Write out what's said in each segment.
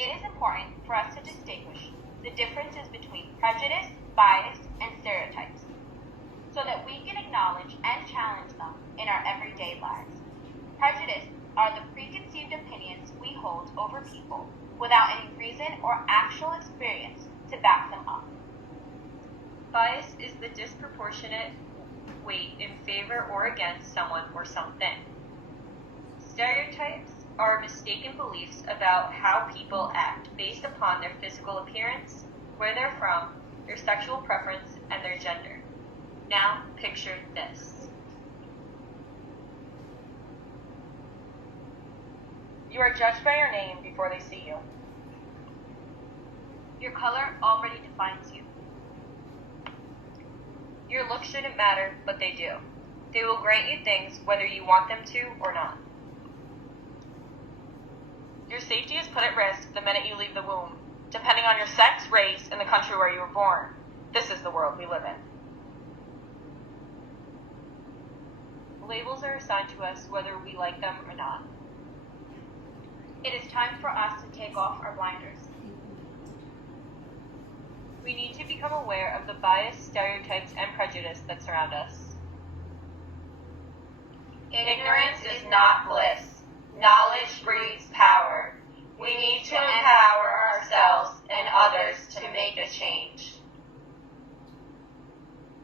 It is important for us to distinguish the differences between prejudice, bias, and stereotypes, so that we can acknowledge and challenge them in our everyday lives. Prejudice are the preconceived opinions we hold over people without any reason or actual experience to back them up. Bias is the disproportionate weight in favor or against someone or something. Stereotypes are mistaken beliefs about how people act based upon their physical appearance, where they're from, their sexual preference, and their gender. Now, picture this. You are judged by your name before they see you. Your color already defines you. Your looks shouldn't matter, but they do. They will grant you things whether you want them to or not. Your safety is put at risk the minute you leave the womb, depending on your sex, race, and the country where you were born. This is the world we live in. Labels are assigned to us whether we like them or not. It is time for us to take off our blinders. We need to become aware of the bias, stereotypes, and prejudice that surround us. Ignorance is not bliss. Knowledge breeds power. We need to empower ourselves and others to make a change.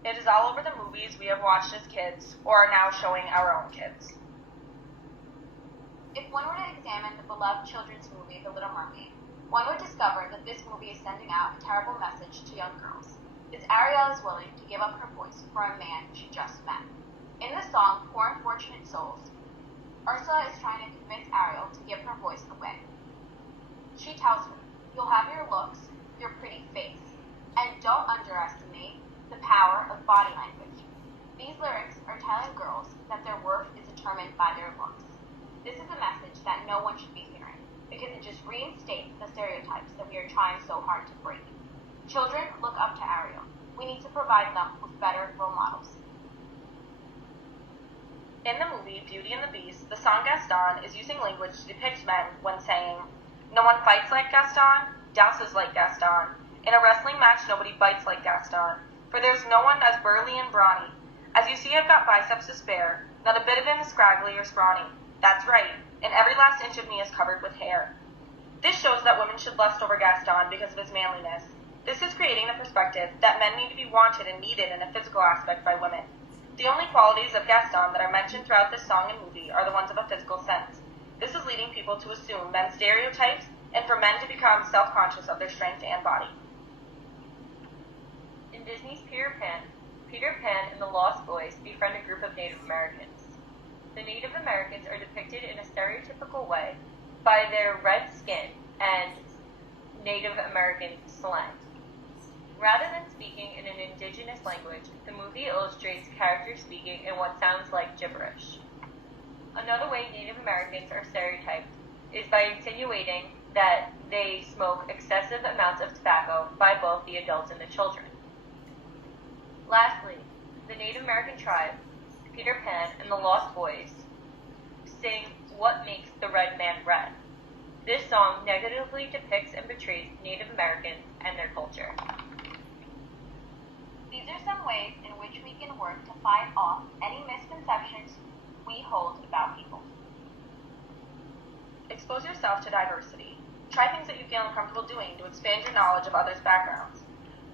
It is all over the movies we have watched as kids or are now showing our own kids. If one were to examine the beloved children's movie, The Little Mermaid, one would discover that this movie is sending out a terrible message to young girls, as Ariel is willing to give up her voice for a man she just met. In the song, Poor Unfortunate Souls, Ursula is trying to convince Ariel to give her voice away. She tells her, "You'll have your looks, your pretty face, and don't underestimate the power of body language." These lyrics are telling girls that their worth is determined by their looks. This is a message that no one should be hearing, because it just reinstates the stereotypes that we are trying so hard to break. Children look up to Ariel. We need to provide them with better role models. In the movie Beauty and the Beast, the song Gaston is using language to depict men when saying, "No one fights like Gaston, douses like Gaston. In a wrestling match, nobody bites like Gaston, for there's no one as burly and brawny. As you see, I've got biceps to spare, not a bit of him is scraggly or scrawny. That's right, and every last inch of me is covered with hair." This shows that women should lust over Gaston because of his manliness. This is creating the perspective that men need to be wanted and needed in a physical aspect by women. The only qualities of Gaston that are mentioned throughout this song and movie are the ones of a physical sense. This is leading people to assume men's stereotypes and for men to become self-conscious of their strength and body. In Disney's Peter Pan and the Lost Boys befriend a group of Native Americans. The Native Americans are depicted in a stereotypical way by their red skin and Native American slang. Rather than speaking in an indigenous language, the movie illustrates characters speaking in what sounds like gibberish. Another way Native Americans are stereotyped is by insinuating that they smoke excessive amounts of tobacco by both the adults and the children. Lastly, the Native American tribe, Peter Pan and the Lost Boys, sing "What Makes the Red Man Red." This song negatively depicts and betrays Native Americans and their culture. These are some ways in which we can work to fight off any misconceptions we hold about people. Expose yourself to diversity. Try things that you feel uncomfortable doing to expand your knowledge of others' backgrounds.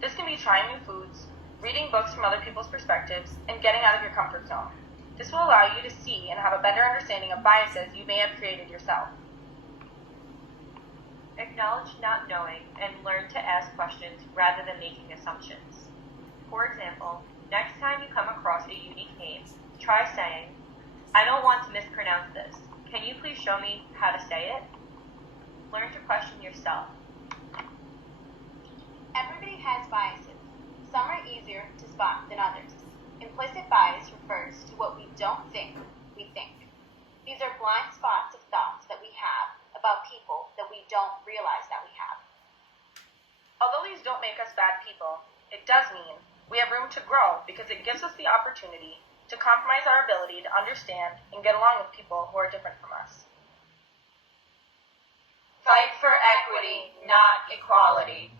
This can be trying new foods, reading books from other people's perspectives, and getting out of your comfort zone. This will allow you to see and have a better understanding of biases you may have created yourself. Acknowledge not knowing and learn to ask questions rather than making assumptions. For example, next time you come across a unique name, try saying, "I don't want to mispronounce this. Can you please show me how to say it?" Learn to question yourself. Everybody has biases. Some are easier to spot than others. Implicit bias refers to what we don't think we think. These are blind spots of thoughts that we have about people that we don't realize that we have. Although these don't make us bad people, it does mean we have room to grow because it gives us the opportunity to compromise our ability to understand and get along with people who are different from us. Fight for equity, not equality.